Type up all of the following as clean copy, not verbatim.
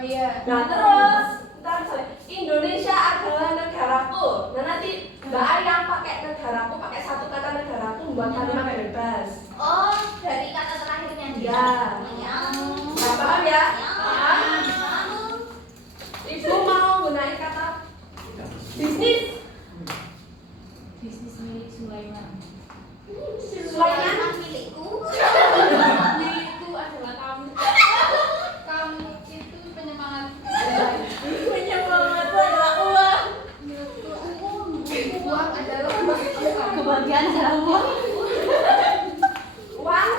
Oh iya. Nah terus, ntar Indonesia adalah negaraku. Nah nanti Mbak Ari yang pakai negaraku, pakai satu kata negaraku buat kalimat bebas. Oh, dari kata terakhirnya dia. Ya. Ya. Nggak paham ya? Paham. Ibu mau gunain kata bisnis. Bisnis milik Sulaiman. Sulaiman milikku. Milikku adalah kamu. Kamu itu penyemangat. Penyemangat adalah uang. Uang adalah kebahagiaan adalah uang. Uang.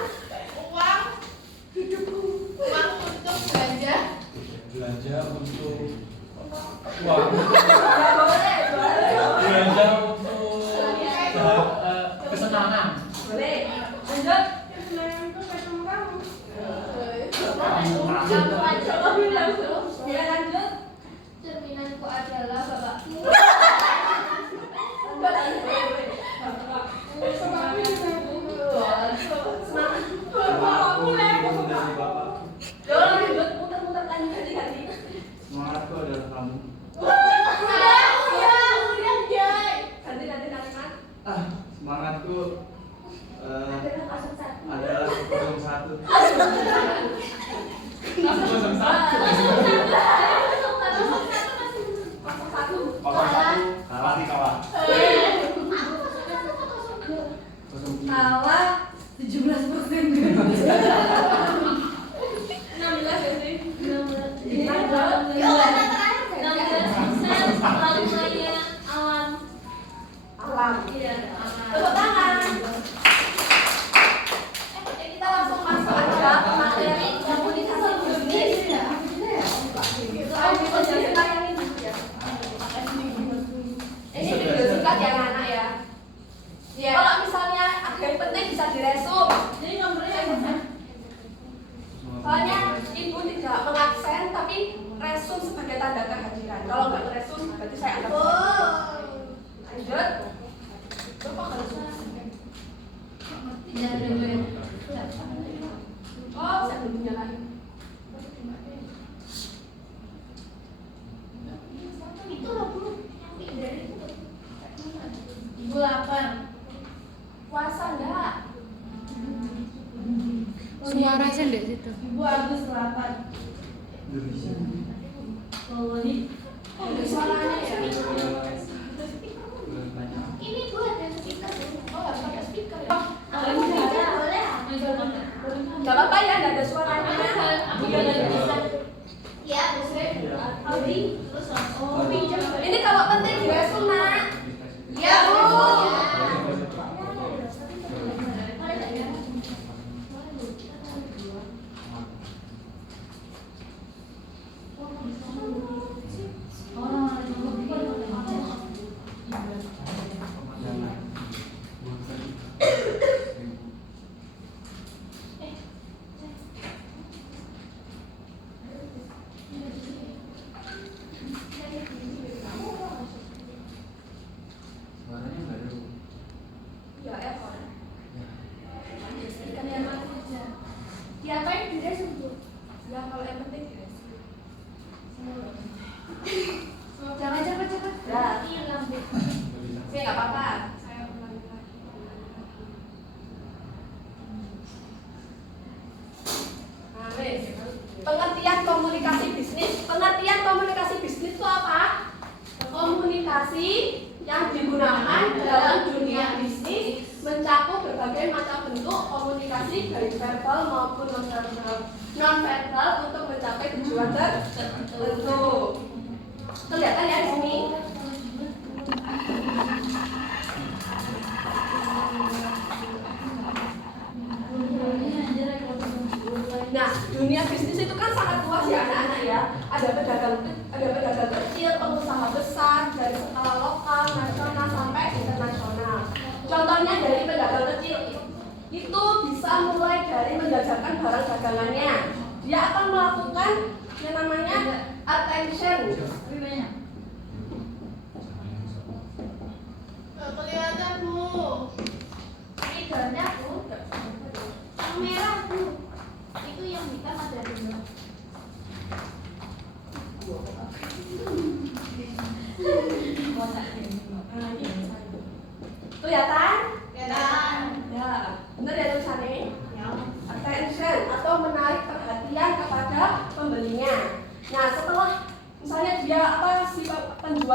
Uang. Hidupku. Uang untuk belanja. Belanja untuk uang. Ya boleh, boleh. Belanja untuk kesenangan. Boleh. Lanjut. Kesenanganku ketemu kamu. Kamu adalah Ya lanjut. cerminanku adalah bapakku. Semangatku adalah kamu. Semangatku adalah 01. 01 kalah di kalah. Kalah 17%. 16 ya sih? Alam. Tepuk tangan. Kita langsung masuk aja ke materi komunikasi bisnis. Tahu bisa tayangin ya. Ini video singkat ya anak ya. Ya. Kalau misalnya ada yang penting bisa diresum. Jadi nomornya apa? Soalnya ibu tidak mengaksen tapi resum sebagai tanda kehadiran. Kalau nggak resum berarti saya anggap. Lanjut. Lupa kalau oh, saya belum nyalain. Itu loh Bu, yang dari itu. Ibu lapar. Puasa enggak? Suara aja di situ. Ibu Agus lapar. Indonesia. Ada suaranya ya? Ini Bu ada speaker. Oh, nggak pakai speaker ya? Boleh. Nggak apa-apa ya, nggak ada suaranya. Ya, Audi. Terus Oh, ini kalau penting diresum nak. Ya, Bu. Suaranya baru. Ya, Evan. Ikan yang mana aja? Ya, apa yang diresum Bu? Ya, kalau yang penting diresum. Jangan cepet-cepet. Ya. Hilang Bu. Oke, nggak apa-apa. Saya ulangi lagi. Nah, wes. Pengertian komunikasi bisnis. Pengertian komunikasi bisnis itu apa? Komunikasi yang digunakan dalam dunia bisnis mencakup berbagai macam bentuk komunikasi baik verbal maupun non-verbal untuk mencapai tujuan tertentu. Kelihatan ya di sini? Nah, dunia bisnis itu kan sangat luas ya anak-anak ya. Ada pedagang kecil, pengusaha besar dari skala lokal, nasional sampai internasional. Contohnya dari pedagang kecil itu bisa mulai dari menjajakan barang dagangannya. Dia akan melakukan yang namanya attention. Kelihatan Bu. Leadernya Bu. Yang merah Bu. Itu yang hitam ada di bawah.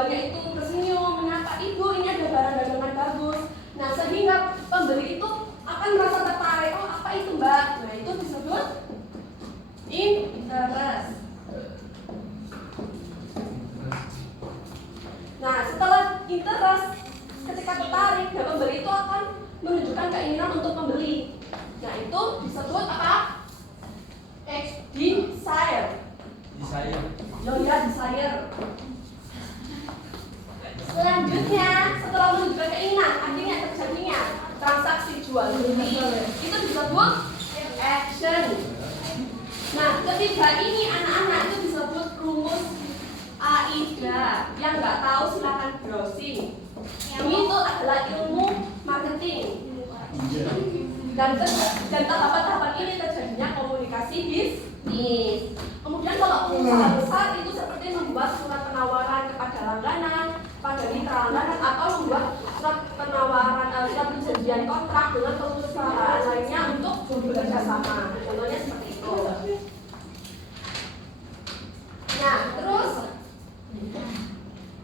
penjualnya itu tersenyum, menyapa ibu, ini ada barang dagangan bagus. Nah, sehingga pembeli itu akan merasa tertarik. Oh, apa itu mbak? Nah, itu disebut interest. Nah, setelah interest, ketika tertarik, dan pembeli itu akan menunjukkan keinginan untuk membeli. Nah, itu disebut apa? Desire. Saya. Oh ya, desire. Selanjutnya, setelah menunjukkan keinginan, artinya terjadinya transaksi jual beli, itu disebut action. Nah, ketiga ini anak-anak itu disebut rumus AIDA. Yang nggak tahu silakan browsing. Ini itu adalah ilmu marketing. Dan tahapan-tahapan ini terjadinya komunikasi bisnis. Kemudian kalau usaha besar itu seperti membuat surat penawaran kepada langganan, pada mitra langganan, atau membuat surat penawaran, surat perjanjian kontrak dengan perusahaan lainnya untuk bekerja sama. Contohnya seperti itu. Nah, terus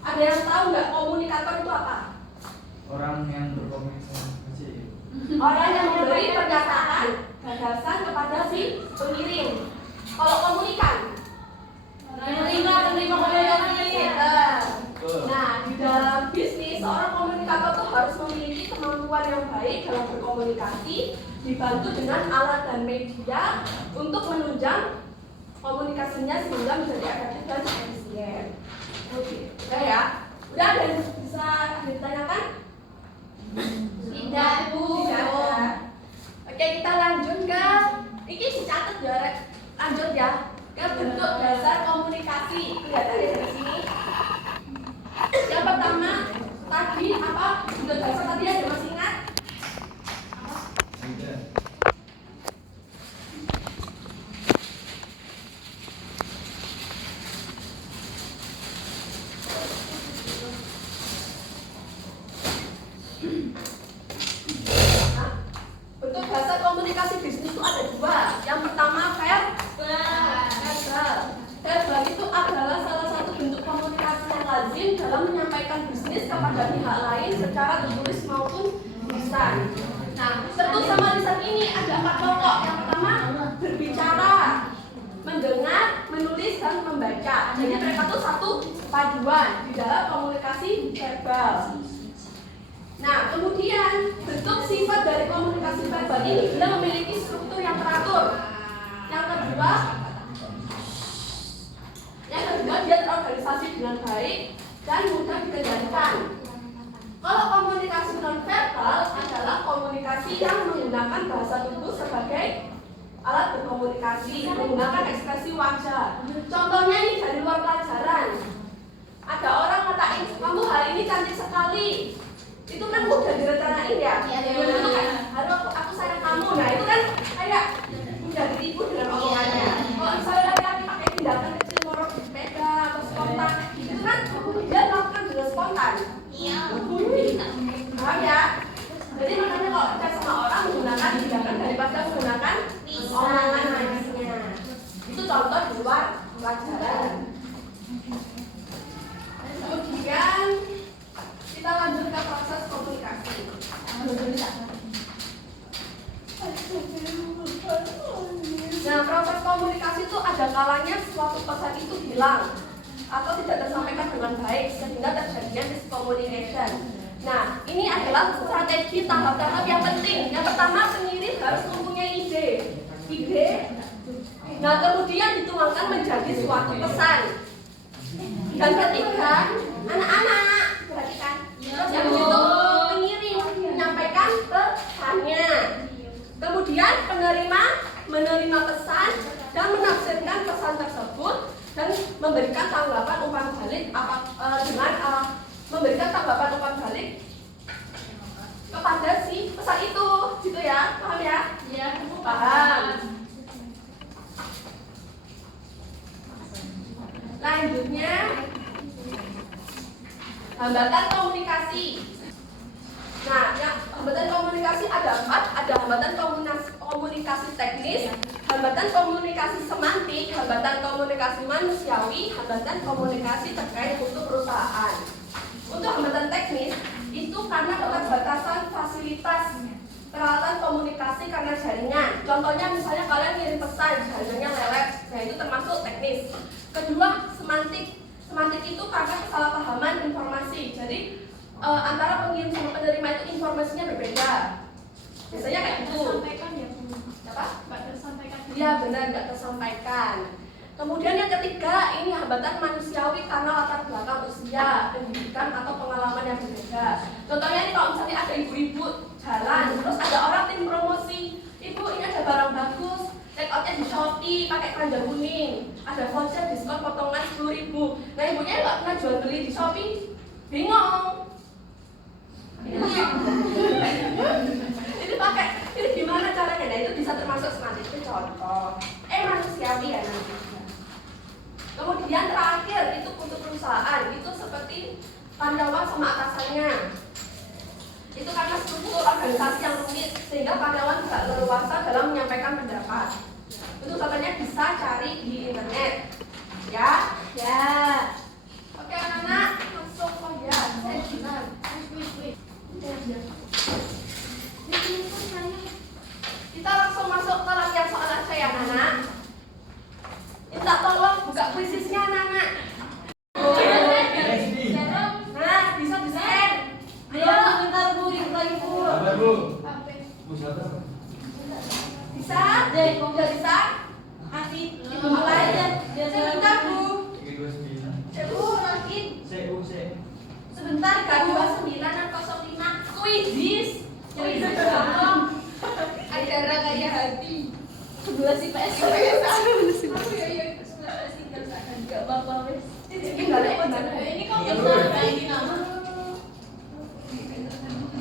ada yang tahu nggak komunikator itu apa? Orang yang berkomunikasi. Orang yang memberi pernyataan gagasan kepada si pengirim. Kalau komunikan, penerima komunikasi. Nah, di dalam bisnis seorang komunikator itu harus memiliki kemampuan yang baik dalam berkomunikasi, dibantu dengan alat dan media untuk menunjang komunikasinya sehingga menjadi efektif dan efisien. Oke, udah ya. Udah ada yang bisa ditanyakan? Tidak, Bu. Tidak ada. Oke, kita lanjut ke ini dicatat ya, Rek. Lanjut ya ke bentuk dasar komunikasi. Kelihatan ya dari sini. Yang pertama tadi apa? Bentuk dasar tadi ada masih ingat? Tidak. Nah, bentuk dasar komunikasi bisnis itu ada dua. Yang pertama verbal. Verbal itu adalah salah satu bentuk komunikasi yang lazim dalam menyampaikan bisnis kepada pihak lain secara tertulis maupun lisan. Nah, tertulis sama lisan ini ada 4 pokok. Yang pertama berbicara, mendengar, menulis, dan membaca. Jadi mereka itu satu paduan di dalam komunikasi verbal. Nah, kemudian bentuk sifat dari komunikasi verbal ini dia memiliki struktur yang teratur. Yang kedua dia terorganisasi dengan baik dan mudah dikendalikan. Kalau komunikasi non verbal adalah komunikasi yang menggunakan bahasa tubuh sebagai alat berkomunikasi, menggunakan ekspresi wajah. Contohnya nih dari luar pelajaran, ada orang ngatain kamu hari ini cantik sekali. Itu kan udah direncanain ya. Itu kan aku sayang kamu. Nah itu kan kayak udah ditipu dengan omongannya. Kalau misalnya laki-laki pakai tindakan kecil morok di sepeda atau spontan, itu kan dia melakukan dengan spontan. Iya. Paham ya? Jadi makanya kalau percaya sama orang menggunakan tindakan daripada menggunakan omongan manisnya. Itu contoh di luar pelajaran. Kemudian kita lanjut ke proses komunikasi. Nah, proses komunikasi itu ada kalanya suatu pesan itu hilang atau tidak tersampaikan dengan baik sehingga terjadinya miscommunication. Nah, ini adalah strategi tahap-tahap yang penting. Yang pertama, pengirim harus mempunyai ide. Nah, kemudian dituangkan menjadi suatu pesan. Dan ketiga, anak-anak perhatikan. Yang itu pengirim menyampaikan pesannya. Kemudian penerima menerima pesan dan menafsirkan pesan tersebut dan memberikan tanggapan umpan balik memberikan tanggapan umpan balik kepada si pesan itu, gitu ya, paham ya? Iya, Paham. Lanjutnya hambatan komunikasi. Nah, yang hambatan komunikasi ada 4, ada hambatan komunikasi teknis, hambatan komunikasi semantik, hambatan komunikasi manusiawi, hambatan komunikasi terkait untuk perusahaan. Untuk hambatan teknis itu karena keterbatasan fasilitas peralatan komunikasi karena jaringan. Contohnya misalnya kalian kirim pesan, jaringannya lelet, nah itu termasuk teknis. Kedua, semantik. Semantik itu karena kesalahpahaman informasi. Jadi antara pengirim sama penerima itu informasinya berbeda. Biasanya kayak gitu. Tersampaikan ya Bu. Apa? Nggak tersampaikan. Iya benar, nggak tersampaikan. Kemudian yang ketiga, ini hambatan manusiawi karena latar belakang usia, pendidikan atau pengalaman yang berbeda. Contohnya ini kalau misalnya ada ibu-ibu jalan, terus ada orang tim promosi, ibu ini ada barang bagus, check outnya di Shopee pakai keranjang kuning, ada voucher diskon potongan 10.000. Nah ibunya nggak pernah jual beli di Shopee, bingung. Ini pakai, ini gimana caranya? Nah itu bisa termasuk semantik, itu contoh. Manusiawi ya nanti. Kemudian terakhir itu untuk perusahaan itu seperti karyawan sama atasannya. Itu karena struktur organisasi yang rumit sehingga karyawan tidak leluasa dalam menyampaikan pendapat. Itu contohnya bisa cari di internet. Ya, ya. Oke anak-anak, langsung saja. Kita langsung masuk ke latihan soal aja ya anak-anak. Minta tolong buka kuisisnya anak-anak. Nah, bisa di-scan. Ayo, bentar Bu, lagi Bu. Sabar Bu. Bu sabar. Bisa? Udah bisa? Asik. Mulai aja. Sebentar Bu. 329. Bu, lagi. Bu. Sebentar, 29605. Kuisis. Kuisis dong. Acara kayak hati. 11 IPS. Gak apa-apa wes. Ini nggak ada benar. Ini kok bisa kayak gini nama?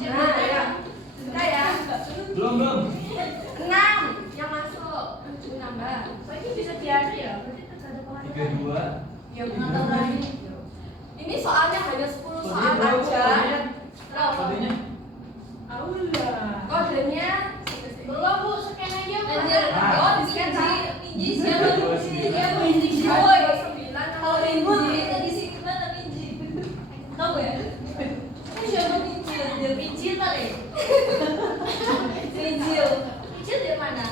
Nah, ya. Sudah ya. Belum. 6 yang masuk. Nambah. So ini bisa diadu ya? Berarti terhadap pengaturan. 32. Ya pengaturan ini. Ini soalnya hanya 10 soal Kodenya berapa? aja. Kodenya? Aula. Kodenya Belum Bu, scan aja Bu. Anjir. oh di scan Pinji siapa pinji? Ya pinji Woi, boy. 9 Kalau pinji tadi sih kemana pinji? Tahu ya? Siapa pinji? Anjir pinji kali. Pinji. Pinji dari mana?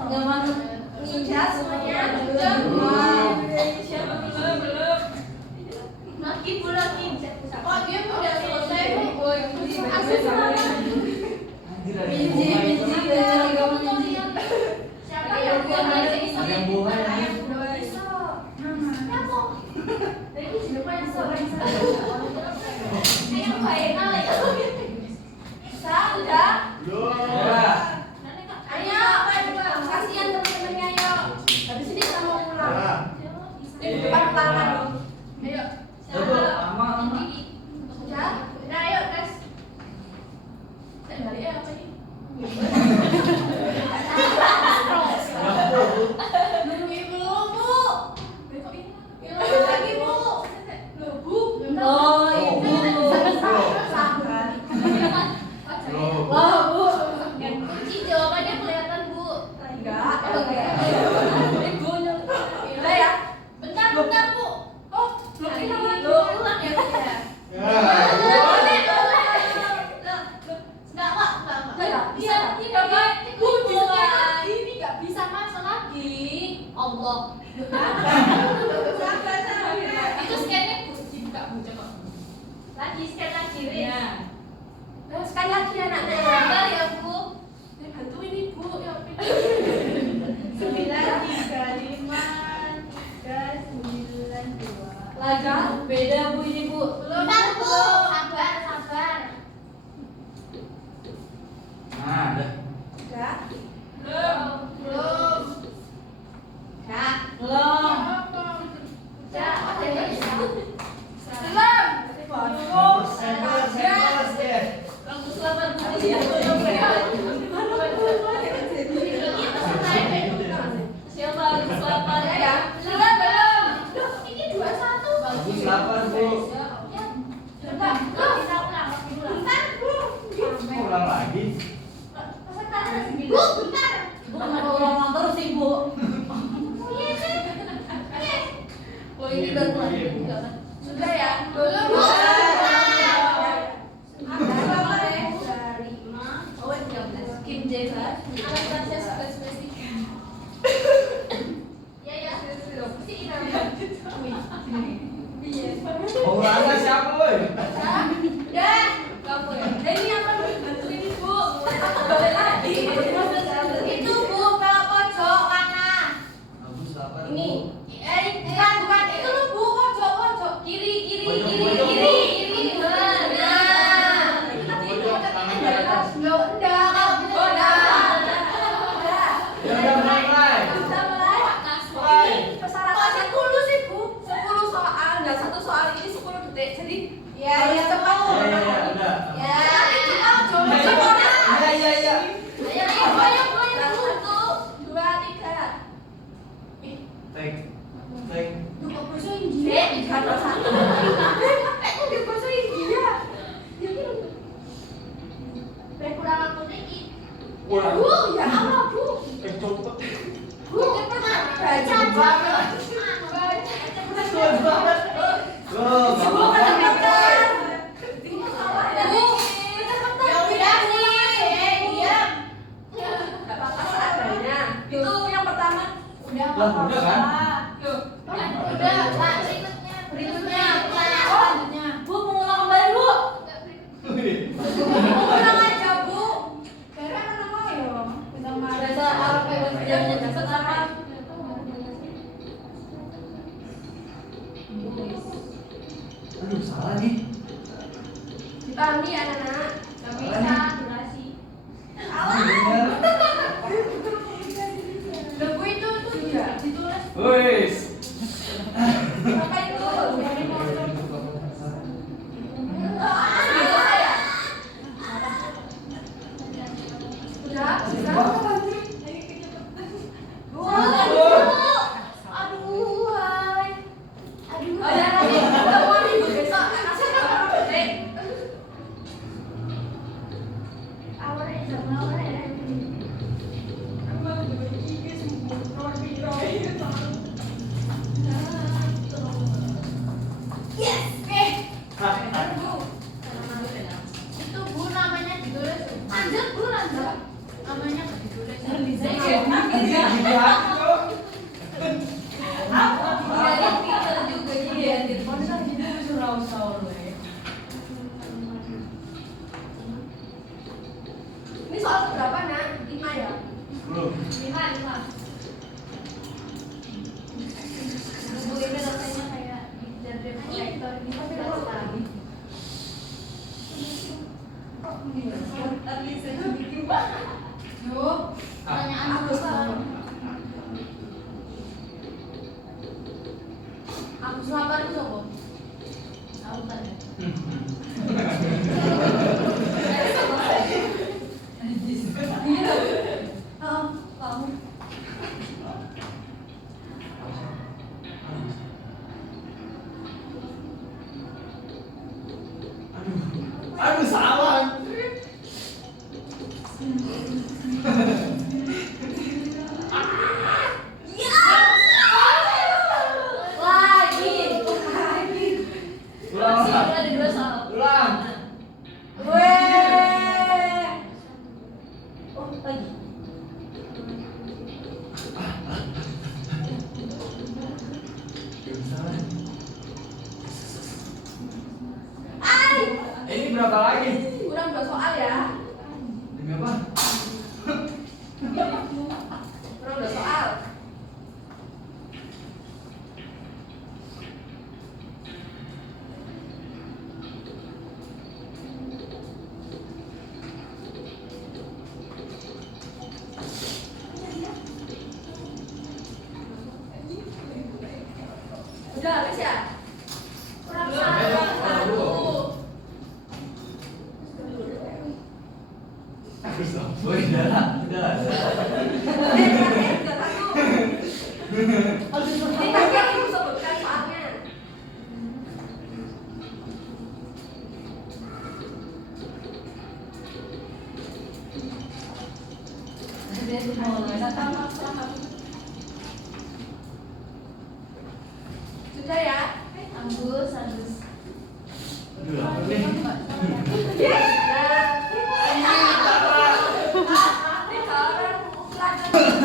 Enggak mana? Ninja semuanya. Siapa pinji? Belum. Makin pula pinji. Oh dia udah selesai Bu. Boy, pinji. Pinji. Siapa yang buat bisa? Yang bunga ya. Ya Bu. Ini siapa yang salah? Yang baik kali ya. Bisa, udah. Ya. Ayo, kasihan teman-temannya ayo. Habis ini kita mau pulang. Di depan ulangan loh. Ayo. Coba lama. Udah. Nah ayo tes. Saya balik ya apa ini? Belum Bu. Besok ini. Belum lagi Bu. Loh Bu. Oh, ibu. Sabar. Wah, Bu. Kunci jawabannya kelihatan Bu. Enggak. Ibu udah ya. Bentar Bu. Oh, belum Ini kita ulang ulang. ya Bu ya. Boleh, boleh. Enggak kok, enggak. Udah ya? Iya, Bisa. Bu, ini nggak bisa masuk lagi. Allah. Sabar, sabar. Itu scan-nya Bu, dibuka Bu, coba. Lagi scan lagi, Rin. Ya. Nah, sekali lagi anaknya. Sabar ya Bu. Bantuin Ibu. Ya, 9, 3, 5, 3, 9, 2. Lagi beda Bu ini Bu. Bentar Bu, sabar. Nah, dah. Udah. Belum. Ya. Belum. Ya, ada yang bisa. Belum. Bagus. Langsung selamat Bu. Iya. Siapa selamat Ya. Belum. Ini 21. Bagus 8 Bu. Ya. Sudah. ini baru mulai. Iya, Bu. Sudah ya? Belum, Bu. Oh, 13. Kim Jae Hwan. Ya, ya. Mesti ini. Oh, Anda siapa, woi? Ya, kamu ya. Ini apa bantuin Ibu? Balik lagi. Itu Bu ke pojok mana? Bagus apa? Ini. Bukan itu loh Bu, pojok. Kiri. Nah. Itu tadi itu Pojok, katanya tangan dari ke atas. Loh, enggak, kalau gitu enggak. Ya udah mulai. Udah mulai. Mulai. Ini persyaratan 10 sih Bu. 10 soal. Nah, satu soal ini 10 detik. Jadi Ya, harus ya, cepat. Bu. Ya, udah. Ya. Nanti kita coba Ya, coba. ya. Ayo, Nah, 1, 2, 3. Tek. Duh, kok bahasa India? Karena 1. Kok dia bahasa India? Kurang aku nih. Ulang. Bu, ya Allah, Bu. Coba. Bu, cepat baca. Banget. Cepet banget. Oh, Bu, Bapak. cepetan. Ini salah ya. Bu, ya udah sih. Diam. Enggak apa-apa seadanya. Itu yang pertama. Udah, Lah, udah kan? Tuh. Udah, Pak, berikutnya. Selanjutnya. Bu, mengulang kembali, Bu. Ulang aja, Bu. Karena kan nama ya. Kita marah. Bahasa Arab, bahasa cepet apa? Aduh, salah nih. Dipahami anak-anak. Gak bisa, durasi. Bener. Loh, Bu, itu juga ditulis. Wis. Apa itu? Udah, sudah. Bu, Oh. aduh, hai. Aduh, Oh ya, nanti ketemu minggu besok. Kasih nomor detik. awalnya sama awalnya. Yes, Bu. Itu Bu namanya ditulis. Lanjut Bu, lanjut. Namanya nggak ditulis. Dari pinter juga dia. Telepon kan gitu surau-surau loh ya. Ini soal berapa, Nak? 5 ya? Belum. Lima. Bu, ini rasanya kayak dari proyektor gitu. Lagi. Yuk, pertanyaan Aku besar. Aku selapan itu apa? Tahu kan ya? Kamu. Aduh, salah. Lagi. Ulang. Ada dua soal. Ulang. Weh. Oh, lagi. Ini berapa lagi? Kurang 2 soal ya. Demi apa? Kurang 2 soal. Udah habis ya? Kurang Sampai dong, satu. Terus dong. Oh, udah lah. Ini tadi aku sebutkan soalnya. Sudah ya? Ambus. Aduh, apa nih? Nah,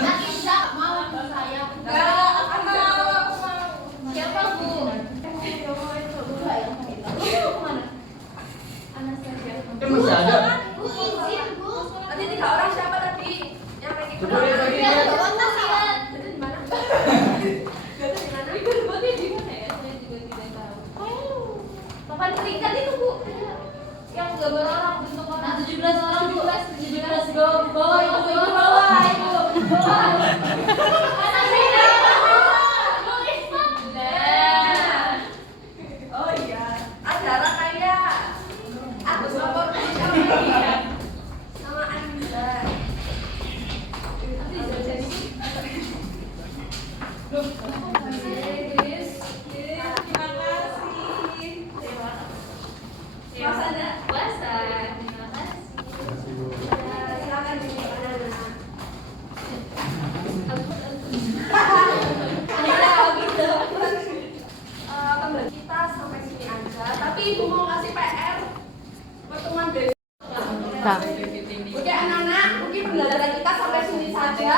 Lagi enggak mau saya. aku mau. Siapa Bu? Anastasia. Kan masih ada. Bu, izin, Bu. Tadi 3 orang siapa tadi? Yang pengen Coba lihat lagi. Biar bawa kasihan. Itu di mana? Itu di mana? Itu buatnya di mana ya? Saya juga tidak tahu. Papan terikat itu, Bu. Yang gambar orang bentuk orang. Nah, 17 orang, 17 Bawah bawah ibu, ibu. bawah ibu, bawah. Nah. Oh iya, acara kayak Agus lapor sama Anda. Nanti jadi. Terima kasih. Mas Anda, Puasa. Terima kasih. silakan di anak-anak. Kembali kita sampai sini aja. Tapi ibu mau kasih PR pertemuan besok. Oke anak-anak, mungkin pembelajaran kita sampai sini saja.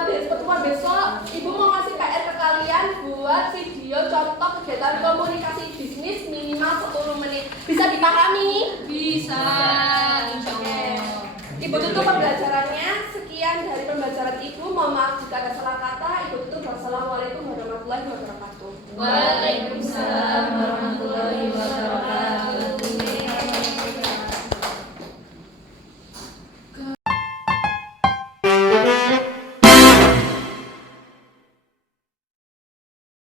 Pertemuan besok, ibu mau ngasih PR ke kalian buat video contoh kegiatan komunikasi bisnis minimal 10 menit. Bisa dipahami? Bisa. Insya Oke. Allah. Ibu tutup pembelajarannya. Sekian dari pembelajaran ibu. Mohon maaf jika ada salah kata.